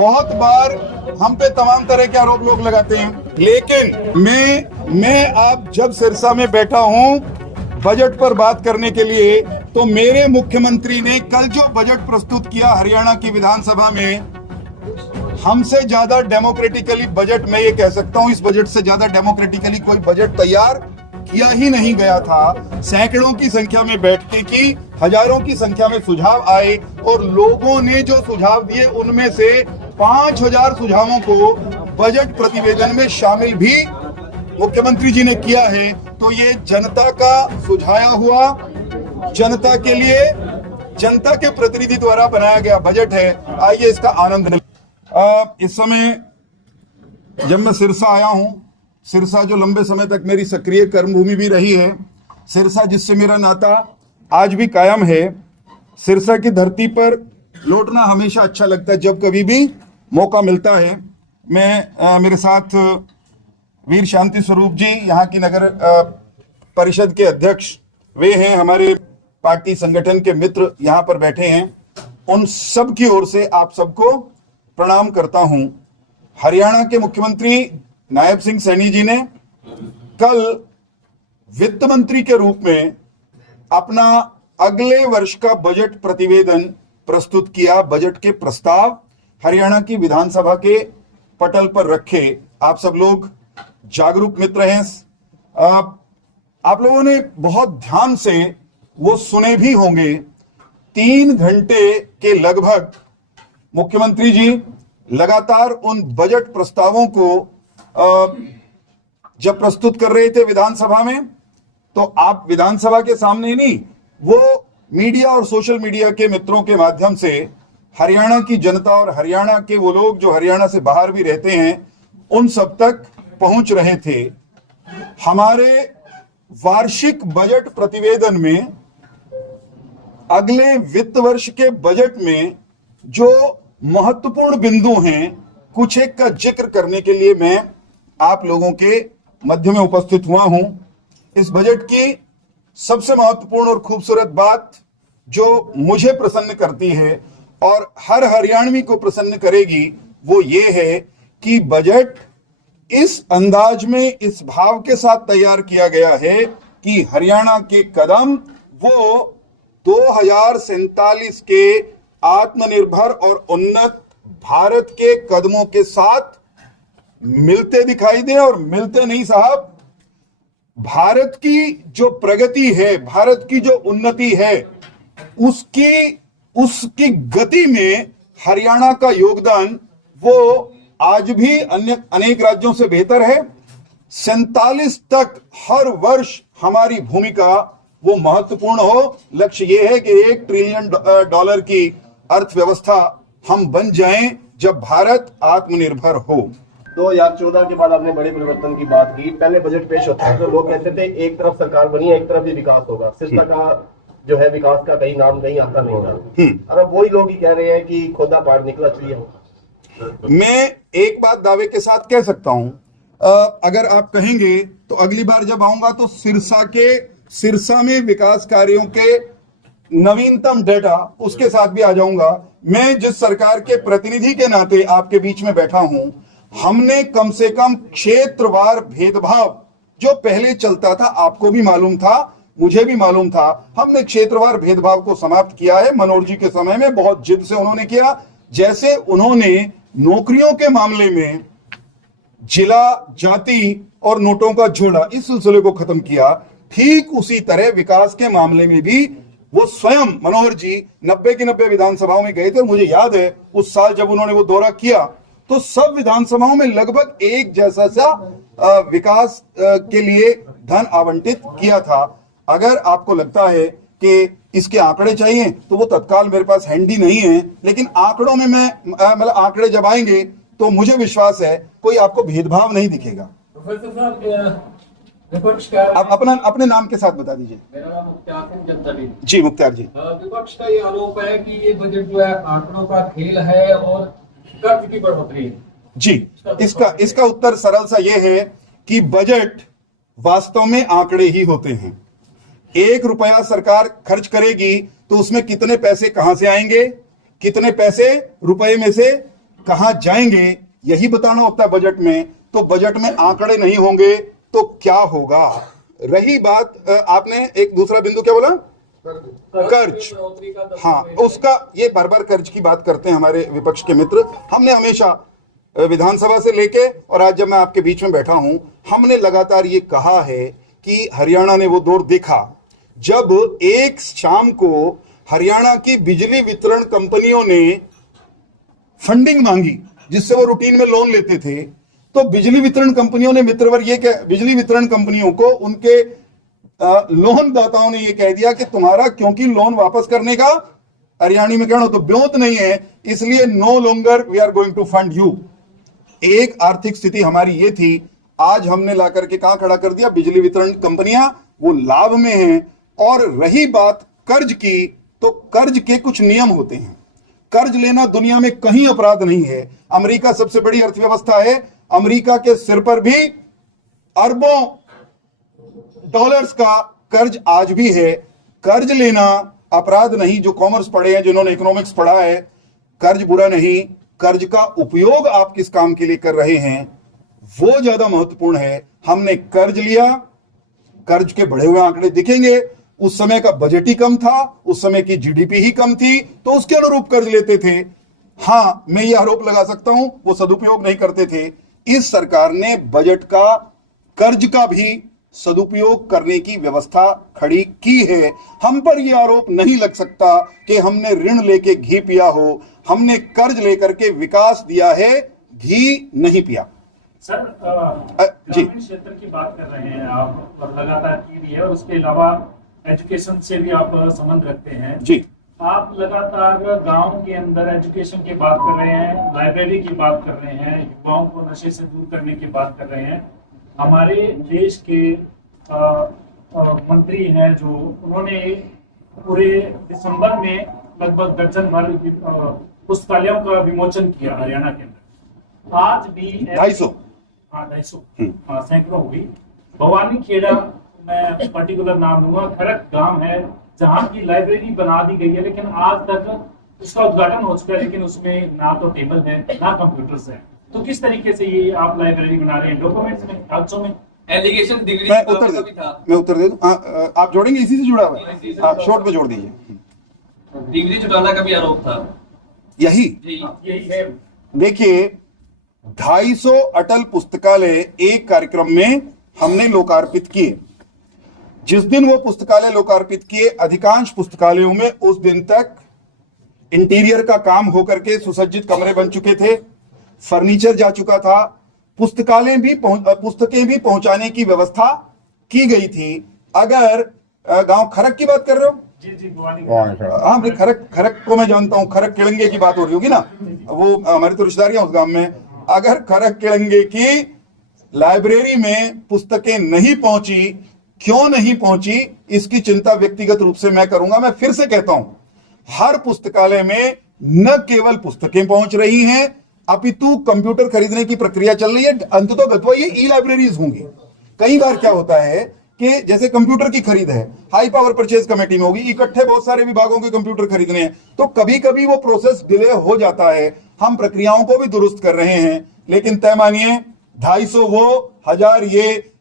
बहुत बार हम पे तमाम तरह के आरोप लोग लगाते हैं, लेकिन मैं आप जब सिरसा में बैठा हूं बजट पर बात करने के लिए, तो मेरे मुख्यमंत्री ने कल जो बजट प्रस्तुत किया हरियाणा की विधानसभा में, हमसे ज्यादा डेमोक्रेटिकली बजट, मैं ये कह सकता हूं इस बजट से ज्यादा डेमोक्रेटिकली कोई बजट तैयार किया ही नहीं गया था। सैकड़ों की संख्या में बैठकें की, हजारों की संख्या में सुझाव आए और लोगों ने जो सुझाव दिए उनमें से 5000 सुझावों को बजट प्रतिवेदन में शामिल भी मुख्यमंत्री जी ने किया है। तो ये जनता का सुझाया हुआ, जनता के लिए, जनता के प्रतिनिधि द्वारा बनाया गया बजट है। आइए इसका आनंद लें। इस समय जब मैं सिरसा आया हूं, सिरसा जो लंबे समय तक मेरी सक्रिय कर्मभूमि भी रही है, सिरसा जिससे मेरा नाता आज भी कायम है, सिरसा की धरती पर लौटना हमेशा अच्छा लगता है जब कभी भी मौका मिलता है। मैं मेरे साथ वीर शांति स्वरूप जी, यहाँ की नगर परिषद के अध्यक्ष, वे हैं, हमारे पार्टी संगठन के मित्र यहाँ पर बैठे हैं, उन सब की ओर से आप सबको प्रणाम करता हूं। हरियाणा के मुख्यमंत्री नायब सिंह सैनी जी ने कल वित्त मंत्री के रूप में अपना अगले वर्ष का बजट प्रतिवेदन प्रस्तुत किया। बजट के प्रस्ताव हरियाणा की विधानसभा के पटल पर रखे। आप सब लोग जागरूक मित्र हैं, आप लोगों ने बहुत ध्यान से वो सुने भी होंगे। 3 घंटे के लगभग मुख्यमंत्री जी लगातार उन बजट प्रस्तावों को जब प्रस्तुत कर रहे थे विधानसभा में, तो आप विधानसभा के सामने नहीं, वो मीडिया और सोशल मीडिया के मित्रों के माध्यम से हरियाणा की जनता और हरियाणा के वो लोग जो हरियाणा से बाहर भी रहते हैं, उन सब तक पहुंच रहे थे। हमारे वार्षिक बजट प्रतिवेदन में अगले वित्त वर्ष के बजट में जो महत्वपूर्ण बिंदु हैं, कुछ एक का जिक्र करने के लिए मैं आप लोगों के मध्य में उपस्थित हुआ हूं। इस बजट की सबसे महत्वपूर्ण और खूबसूरत बात जो मुझे प्रसन्न करती है और हर हरियाणवी को प्रसन्न करेगी, वो ये है कि बजट इस अंदाज में, इस भाव के साथ तैयार किया गया है कि हरियाणा के कदम वो 2047 के आत्मनिर्भर और उन्नत भारत के कदमों के साथ मिलते दिखाई दे। और मिलते नहीं साहब, भारत की जो प्रगति है, भारत की जो उन्नति है, उसकी गति में हरियाणा का योगदान वो आज भी अन्य अनेक राज्यों से बेहतर है। 47 तक हर वर्ष हमारी भूमिका वो महत्वपूर्ण हो। लक्ष्य ये है कि $1 ट्रिलियन की अर्थव्यवस्था हम बन जाएं जब भारत आत्मनिर्भर हो। 2014 के बाद आपने बड़े परिवर्तन की बात की। पहले बजट पेश होता है तो लोग कहते थे एक तरफ सरकार बनी है, एक तरफ ही विकास होगा। सिरसा का जो है विकास का कहीं नाम कहीं आता नहीं था। अब वही लोग ही कह रहे हैं कि खोदा पहाड़ निकला चाहिए। मैं एक बात दावे के साथ कह सकता हूं, अगर आप कहेंगे तो अगली बार जब आऊंगा तो सिरसा में विकास कार्यों के नवीनतम डेटा उसके साथ भी आ जाऊंगा। मैं जिस सरकार के प्रतिनिधि के नाते आपके बीच में बैठा हूं, हमने कम से कम क्षेत्रवार भेदभाव जो पहले चलता था, आपको भी मालूम था, मुझे भी मालूम था, हमने क्षेत्रवार भेदभाव को समाप्त किया है। मनोहर जी के समय में बहुत जिद से उन्होंने किया। जैसे उन्होंने नौकरियों के मामले में जिला, जाति और नोटों का झोला, इस सिलसिले को खत्म किया, ठीक उसी तरह विकास के मामले में भी वो स्वयं मनोहर जी 90 की 90 विधानसभाओं में गए थे। मुझे याद है उस साल जब उन्होंने वो दौरा किया तो सब विधानसभाओं में लगभग एक जैसा सा विकास के लिए धन आवंटित किया था। अगर आपको लगता है कि इसके आंकड़े चाहिए तो वो तत्काल मेरे पास हैंडी नहीं है, लेकिन आंकड़ों में मैं मतलब आंकड़े जब आएंगे तो मुझे विश्वास है कोई आपको भेदभाव नहीं दिखेगा। प्रोफेसर साहब, विपक्ष का, आप अपने नाम के साथ बता दीजिए। मेरा नाम मुख्तार सिंह जंतरी। जी मुख्तार जी। विपक्ष का ये आरोप है कि ये बजट जो है आंकड़ों का खेल है और कर्ज की बढ़ोतरी है। जी, इसका उत्तर सरल सा ये है कि बजट वास्तव में आंकड़े ही होते हैं। 1 रुपया सरकार खर्च करेगी तो उसमें कितने पैसे कहां से आएंगे, कितने पैसे रुपए में से कहां जाएंगे यही बताना होता है बजट में। तो बजट में आंकड़े नहीं होंगे तो क्या होगा। रही बात आपने एक दूसरा बिंदु क्या बोला, कर्ज। हाँ, उसका ये बार बार कर्ज की बात करते हैं हमारे विपक्ष के मित्र। हमने हमेशा विधानसभा से लेके और आज जब मैं आपके बीच में बैठा हूं, हमने लगातार ये कहा है कि हरियाणा ने वो दौर देखा जब एक शाम को हरियाणा की बिजली वितरण कंपनियों ने फंडिंग मांगी जिससे वो रूटीन में लोन लेते थे। तो बिजली वितरण कंपनियों ने मित्रवर ये बिजली वितरण कंपनियों को उनके लोन दाताओं ने ये कह दिया कि तुम्हारा क्योंकि लोन वापस करने का हरियाणी में कहना तो ब्योत नहीं है, इसलिए no longer we are going to fund you. एक आर्थिक स्थिति हमारी ये थी, आज हमने ला करके कहां खड़ा कर दिया, बिजली वितरण कंपनियां वो लाभ में हैं। और रही बात कर्ज की, तो कर्ज के कुछ नियम होते हैं। कर्ज लेना दुनिया में कहीं अपराध नहीं है। अमेरिका सबसे बड़ी अर्थव्यवस्था है, अमेरिका के सिर पर भी अरबों डॉलर्स का कर्ज आज भी है। कर्ज लेना अपराध नहीं। जो कॉमर्स पढ़े हैं, जिन्होंने इकोनॉमिक्स पढ़ा है, कर्ज बुरा नहीं, कर्ज का उपयोग आप किस काम के लिए कर रहे हैं वो ज्यादा महत्वपूर्ण है। हमने कर्ज लिया, कर्ज के बढ़े हुए आंकड़े दिखेंगे। उस समय का बजट ही कम था, उस समय की जीडीपी ही कम थी, तो उसके अनुरूप कर्ज लेते थे। हां, मैं ये आरोप लगा सकता हूं वो सदुपयोग नहीं करते थे। इस सरकार ने बजट का कर्ज का भी सदुपयोग करने की व्यवस्था खड़ी की है। हम पर यह आरोप नहीं लग सकता कि हमने ऋण लेके घी पिया हो। हमने कर्ज लेकर के विकास दिया है, घी नहीं पिया। सर, जी, ग्रामीण क्षेत्र की बात कर रहे हैं आप और लगातार की भी है, और उसके अलावा एजुकेशन से भी आप संबंध रखते हैं जी। आप लगातार गांव के अंदर एजुकेशन की बात कर रहे हैं, लाइब्रेरी की बात कर रहे हैं, युवाओं को नशे से दूर करने की बात कर रहे हैं। हमारे देश के मंत्री हैं जो, उन्होंने पूरे दिसंबर में लगभग दर्जन भर पुस्तकालयों का विमोचन किया हरियाणा के अंदर। आज भी 250 सैकड़ों हुई। भवानी खेड़ा, मैं पर्टिकुलर नाम लूंगा, खरक गांव है जहां की लाइब्रेरी बना दी गई है, लेकिन आज तक उसका उद्घाटन हो चुका है, लेकिन उसमें ना तो टेबल है ना कंप्यूटर्स है। तो किस तरीके से ये आप लाइब्रेरी बना रहे हैं? डॉक्यूमेंट्स में, कागजों में एलिगेशन डिग्री मैं उत्तर दे दूं। आप जोड़ेंगे, इसी से जुड़ा हुआ है, आप शॉर्ट में जोड़ दीजिए। डिग्री चुराने का भी आरोप था। यही यही है। देखिए, 250 अटल पुस्तकालय एक कार्यक्रम में हमने लोकार्पित किए। जिस दिन वो पुस्तकालय लोकार्पित किए, अधिकांश पुस्तकालयों में उस दिन तक इंटीरियर का काम होकर के सुसज्जित कमरे बन चुके थे, फर्नीचर जा चुका था, पुस्तकें भी पहुंचाने की व्यवस्था की गई थी। अगर गांव खरक की बात कर रहे हो? जी जी, भवानी। हाँ, मैं खरक को मैं जानता हूँ। खरक किलंगे की बात हो रही होगी ना, वो हमारी तो रिश्तेदारियां उस गांव में। अगर खरक किलंगे की लाइब्रेरी में पुस्तकें नहीं पहुंची, क्यों नहीं पहुंची, इसकी चिंता व्यक्तिगत रूप से मैं करूंगा। मैं फिर से कहता हूं, हर पुस्तकालय में न केवल पुस्तकें पहुंच रही हैं, अपितु कंप्यूटर खरीदने की प्रक्रिया चल रही है। अंततः ये ई लाइब्रेरीज होंगी। कई बार क्या होता है कि जैसे कंप्यूटर की खरीद है, हाई पावर परचेज कमेटी में होगी, इकट्ठे बहुत सारे विभागों के कंप्यूटर खरीदने हैं, तो कभी कभी वो प्रोसेस डिले हो जाता है। हम प्रक्रियाओं को भी दुरुस्त कर रहे हैं, लेकिन तय मानिए 250 वो 1000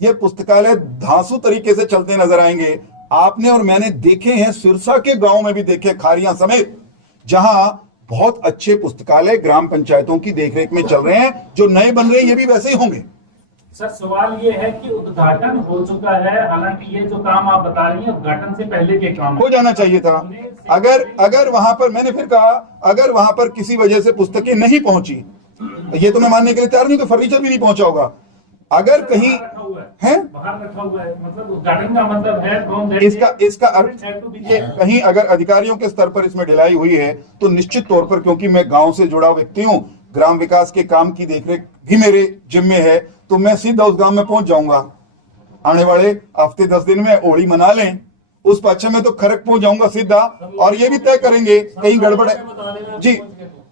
ये पुस्तकालय धांसू तरीके से चलते नजर आएंगे। आपने और मैंने देखे हैं, सिरसा के गांव में भी देखे, खारियां समेत, जहां बहुत अच्छे पुस्तकालय ग्राम पंचायतों की देखरेख में चल रहे हैं। जो नए बन रहे हैं ये भी वैसे ही होंगे। सर, सवाल ये है कि उद्घाटन हो चुका है, हालांकि ये जो काम आप बता रही हैं उद्घाटन से पहले के काम हो जाना चाहिए था। अगर वहां पर, मैंने फिर कहा, अगर वहां पर किसी वजह से पुस्तकें नहीं पहुंची, ये तो मैं मानने के लिए तैयार नहीं कि फर्नीचर भी नहीं पहुंचा होगा। अगर कहीं है बाहर रखा हुआ है, मतलब उद्घाटन का मतलब है इसका अर्थ कि कहीं अगर अधिकारियों के स्तर पर इसमें ढिलाई हुई है, तो निश्चित तौर पर, क्योंकि मैं गांव से जुड़ा व्यक्ति हूं, ग्राम विकास के काम की देखरेख भी मेरे जिम्मे है, तो मैं सीधा उस गांव में पहुंच जाऊंगा। आने वाले हफ्ते 10 दिन में होली मना लें, उस पक्ष में तो खरक पहुंच जाऊंगा सीधा, और ये भी तय करेंगे कहीं गड़बड़ है। जी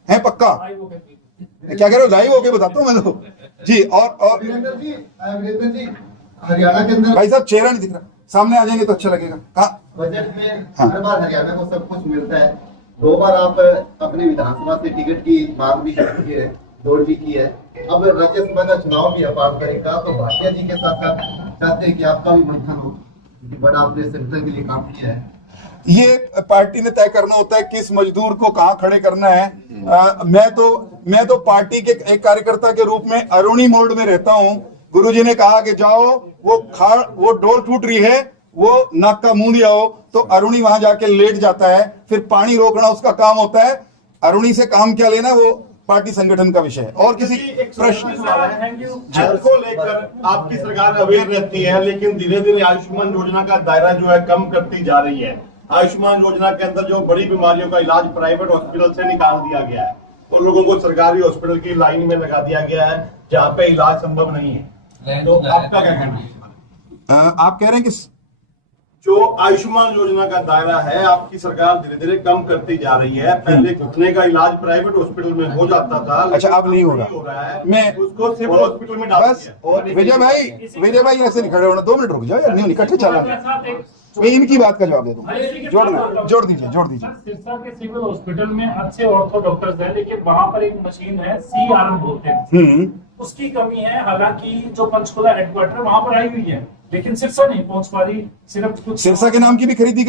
है, पक्का। क्या कह रहे हो? लाइव होके बताता हूँ मैं तो जी। और वीरेंद्र जी, हरियाणा के अंदर भाई साहब चेहरा नहीं दिख रहा, सामने आ जाएंगे तो अच्छा लगेगा। कहा बजट में हाँ। हर बार हरियाणा को सब कुछ मिलता है, 2 बार आप अपनी विधानसभा से टिकट की मांग भी कर चुके हैं, दौड़ भी की है। अब राज्यसभा का चुनाव भी है 5 तारीख का, तो भाटिया जी के साथ साथ चाहते हैं कि आपका भी मंथन हो, क्योंकि बड़ा आपने सेंटर के लिए काम किया है। ये पार्टी ने तय करना होता है किस मजदूर को कहां खड़े करना है। मैं तो पार्टी के एक कार्यकर्ता के रूप में अरुणी मोड में रहता हूं। गुरुजी ने कहा कि जाओ, वो डोर टूट रही है, वो नाक का मुंह दियाओ, तो अरुणी वहां जाके लेट जाता है। फिर पानी रोकना उसका काम होता है। अरुणी से काम क्या लेना, वो पार्टी संगठन का विषय है। और किसी प्रश्न हेल्थ को लेकर आपकी सरकार अवेयर रहती है, लेकिन धीरे धीरे आयुष्मान योजना का दायरा जो है कम करती जा रही है। आयुष्मान योजना के अंदर जो बड़ी बीमारियों का इलाज प्राइवेट हॉस्पिटल से निकाल दिया गया है, तो लोगों को सरकारी हॉस्पिटल की लाइन में लगा दिया गया है जहाँ पे इलाज संभव नहीं है। तो आपका क्या कहना है? आप कह रहे हैं कि जो आयुष्मान योजना का दायरा है आपकी सरकार धीरे धीरे कम करती जा रही है। पहले घुटने का इलाज प्राइवेट हॉस्पिटल में हो जाता था, अच्छा अब नहीं होगा। हो रहा है, मैं उसको सिविल हॉस्पिटल में डाल बस दिया। और विजय भाई ऐसे नहीं खड़े होना, 2 मिनट रुक जाओ यार, नहीं इकट्ठे चला। मैं इनकी बात का जवाब दे दूं, जोड़ दीजिए। सिरसा के सिविल हॉस्पिटल में अच्छे ऑर्थो डॉक्टर्स हैं, लेकिन वहाँ पर एक मशीन है CRM बोलते हैं, उसकी कमी है। हालांकि जो पंचकुला हेडक्वार्टर वहाँ पर आई हुई है, लेकिन सिरसा नहीं पहुंच पा रही। सिर्फ कुछ सिरसा के नाम की भी खरीदी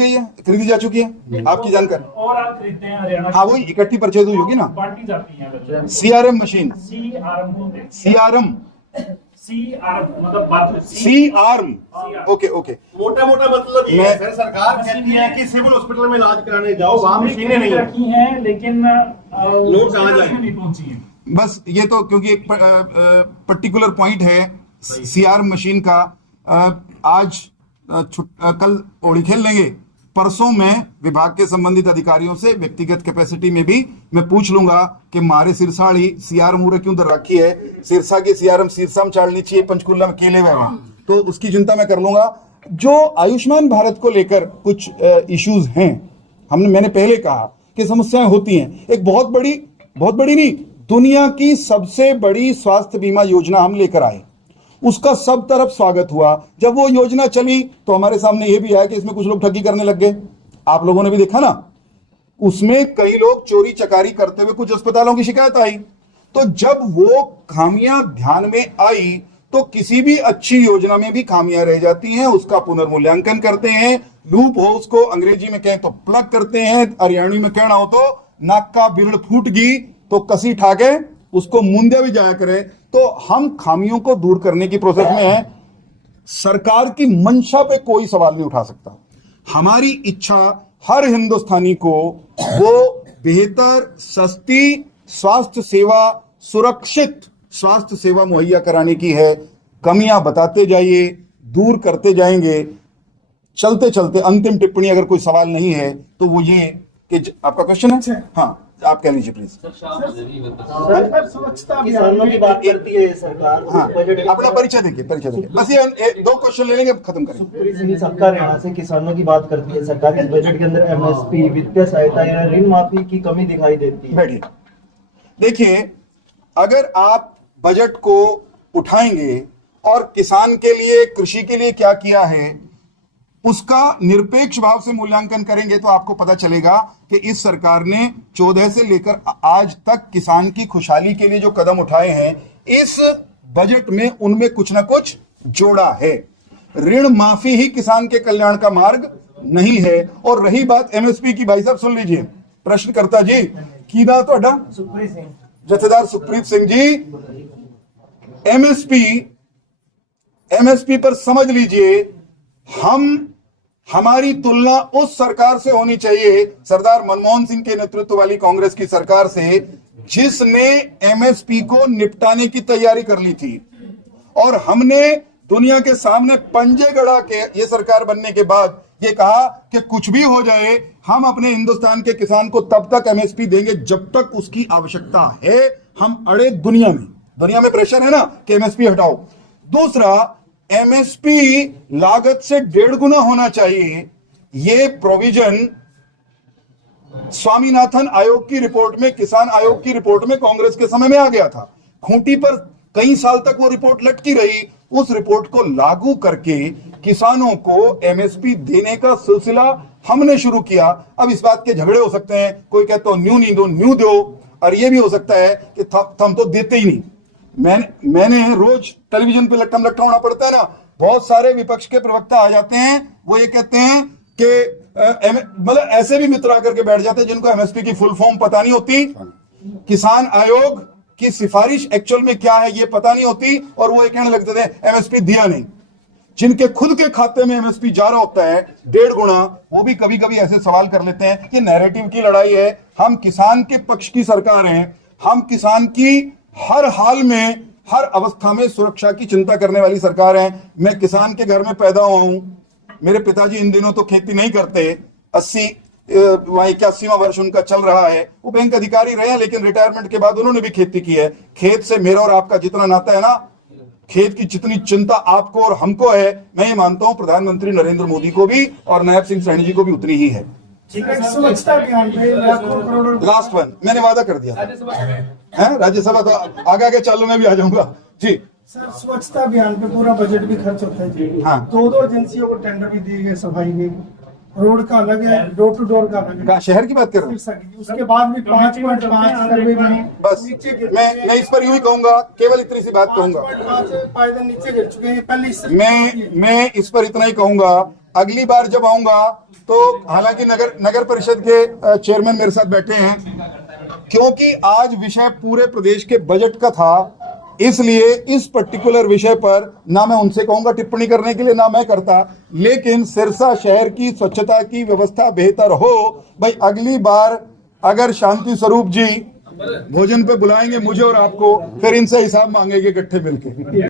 जा चुकी है, आपकी जानकारी। और आप खरीदते हैं हरियाणा, हाँ वही इकट्ठी परचेज हुई होगी ना, बांटी जाती है। CRM मशीन, CRM बोलते हैं, CRM मतलब बात CRM, ओके। मोटा मतलब ये है, सरकार कहती है कि सिविल हॉस्पिटल में इलाज कराने जाओ, वहाँ मशीनें नहीं रखी हैं, लेकिन लोग कहाँ जाएंगे? नहीं पहुंची हैं। बस ये तो क्योंकि एक पर्टिकुलर पॉइंट है CRM मशीन का। आज कल होली खेल लेंगे, परसों में विभाग के संबंधित अधिकारियों से व्यक्तिगत कैपेसिटी में भी मैं पूछ लूंगा कि मारे सिरसाड़ी CRM मुरे क्यों दर रखी है। सिरसा की CRM सिरसा में चालनी चाहिए, पंचकुला में केले में वहां, तो उसकी चिंता मैं कर लूंगा। जो आयुष्मान भारत को लेकर कुछ इश्यूज हैं, मैंने पहले कहा कि समस्याएं होती हैं। एक बहुत बड़ी नहीं, दुनिया की सबसे बड़ी स्वास्थ्य बीमा योजना हम लेकर आए, उसका सब तरफ स्वागत हुआ। जब वो योजना चली तो हमारे सामने ये भी आया कि इसमें कुछ लोग ठगी करने लग गए। आप लोगों ने भी देखा ना, उसमें कई लोग चोरी चकारी करते हुए कुछ अस्पतालों की शिकायत आई। तो जब वो खामियां ध्यान में आई तो किसी भी अच्छी योजना में भी खामियां रह जाती हैं, उसका पुनर्मूल्यांकन करते हैं। लूप होल्स को अंग्रेजी में कहें तो प्लग करते हैं, हरियाणवी में कहना हो तो नाक का बिरड़ फूट गई तो कसी ठाके उसको मुंदे भी जाया करे। तो हम खामियों को दूर करने की प्रोसेस में हैं। सरकार की मंशा पे कोई सवाल नहीं उठा सकता। हमारी इच्छा हर हिंदुस्तानी को वो बेहतर, सस्ती स्वास्थ्य सेवा, सुरक्षित स्वास्थ्य सेवा मुहैया कराने की है। कमियां बताते जाइए, दूर करते जाएंगे। चलते चलते अंतिम टिप्पणी, अगर कोई सवाल नहीं है तो वो ये कि आपका क्वेश्चन है, हाँ आप कह लीजिए प्लीज। किसानों की बात करती है सरकार, हाँ अपना परिचय देखिए बस ये 2 क्वेश्चन ले लेंगे, खत्म करेंगे। सुप्रीत सिंह सबका हरियाणा से किसानों की बात करती है सरकार। इस बजट के अंदर MSP, वित्तीय सहायता या ऋण माफी की कमी दिखाई देती है। बैठिए, देखिए अगर आप बजट को उठाएंगे और किसान के लिए, कृषि के लिए क्या किया है उसका निरपेक्ष भाव से मूल्यांकन करेंगे तो आपको पता चलेगा कि इस सरकार ने 14 से लेकर आज तक किसान की खुशहाली के लिए जो कदम उठाए हैं, इस बजट में उनमें कुछ ना कुछ जोड़ा है। ऋण माफी ही किसान के कल्याण का मार्ग नहीं है। और रही बात MSP की, भाई साहब सुन लीजिए, प्रश्नकर्ता जी की ना तो सुप्रीत सिंह, जथेदार सुप्रीत सिंह जी, MSP पर समझ लीजिए हमारी तुलना उस सरकार से होनी चाहिए, सरदार मनमोहन सिंह के नेतृत्व वाली कांग्रेस की सरकार से, जिसने MSP को निपटाने की तैयारी कर ली थी। और हमने दुनिया के सामने पंजे गड़ा के ये सरकार बनने के बाद ये कहा कि कुछ भी हो जाए हम अपने हिंदुस्तान के किसान को तब तक MSP देंगे जब तक उसकी आवश्यकता है। हम अड़े दुनिया में प्रेशर है ना कि MSP हटाओ। दूसरा, MSP लागत से 1.5 गुना होना चाहिए। ये प्रोविजन स्वामीनाथन आयोग की रिपोर्ट में, किसान आयोग की रिपोर्ट में कांग्रेस के समय में आ गया था। खूंटी पर कई साल तक वो रिपोर्ट लटकी रही। उस रिपोर्ट को लागू करके किसानों को MSP देने का सिलसिला हमने शुरू किया। अब इस बात के झगड़े हो सकते हैं, कोई कहता हो न्यू नहीं दो, न्यू दो, और ये भी हो सकता है कि हम तो देते ही नहीं। मैंने रोज टेलीविजन पे लट्टम लट्टा होना पड़ता है ना, बहुत सारे विपक्ष के प्रवक्ता आ जाते हैं, वो ये कहते हैं कि मतलब ऐसे भी मित्र आकर के बैठ जाते हैं जिनको एमएसपी की फुल फॉर्म पता नहीं होती, किसान आयोग की सिफारिश एक्चुअल में क्या है ये पता नहीं होती, और वो ये कहने लगते थे एमएसपी दिया नहीं। जिनके खुद के खाते में एमएसपी जा रहा होता है 1.5 गुना, वो भी कभी कभी ऐसे सवाल कर लेते हैं कि नैरेटिव की लड़ाई है। हम किसान के पक्ष की सरकार हैं, हम किसान की हर हाल में, हर अवस्था में सुरक्षा की चिंता करने वाली सरकार है। मैं किसान के घर में पैदा हुआ हूं, मेरे पिताजी इन दिनों तो खेती नहीं करते, 81वां वर्ष उनका चल रहा है, वो बैंक अधिकारी रहे हैं, लेकिन रिटायरमेंट के बाद उन्होंने भी खेती की है। खेत से मेरा और आपका जितना नाता है ना, खेत की जितनी चिंता आपको और हमको है, मैं ये मानता हूं प्रधानमंत्री नरेंद्र मोदी को भी और नायब सिंह सैनी जी को भी उतनी ही है। स्वच्छता अभियान पे लाखों करोड़ों लास्ट वन मैंने वादा कर दिया है, राज्यसभा तो आगे आगे चालू में भी आ जाऊंगा जी। सर, स्वच्छता अभियान पे पूरा बजट भी खर्च होता है जी। हाँ। 2 एजेंसियों को टेंडर भी दिए गए, सफाई के, रोड का अलग है, डोर टू डोर का अलग है। कहा शहर की बात कर रहे हैं, उसके बाद भी 5.5 सर्वे में बस मैं इस पर यूं ही कहूंगा, केवल इतनी सी बात कहूंगा, 5.5 पायदान नीचे गिर चुके हैं पहले। मैं इस पर इतना ही कहूंगा, अगली बार जब आऊंगा तो, हालांकि नगर परिषद के चेयरमैन मेरे साथ बैठे हैं, क्योंकि आज विषय पूरे प्रदेश के बजट का था, इसलिए इस पर्टिकुलर विषय पर ना मैं उनसे कहूंगा टिप्पणी करने के लिए, ना मैं करता, लेकिन सिरसा शहर की स्वच्छता की व्यवस्था बेहतर हो। भाई अगली बार अगर शांति स्वरूप जी भोजन पे बुलाएंगे मुझे और आपको, फिर इनसे हिसाब मांगेंगे इकट्ठे मिलके।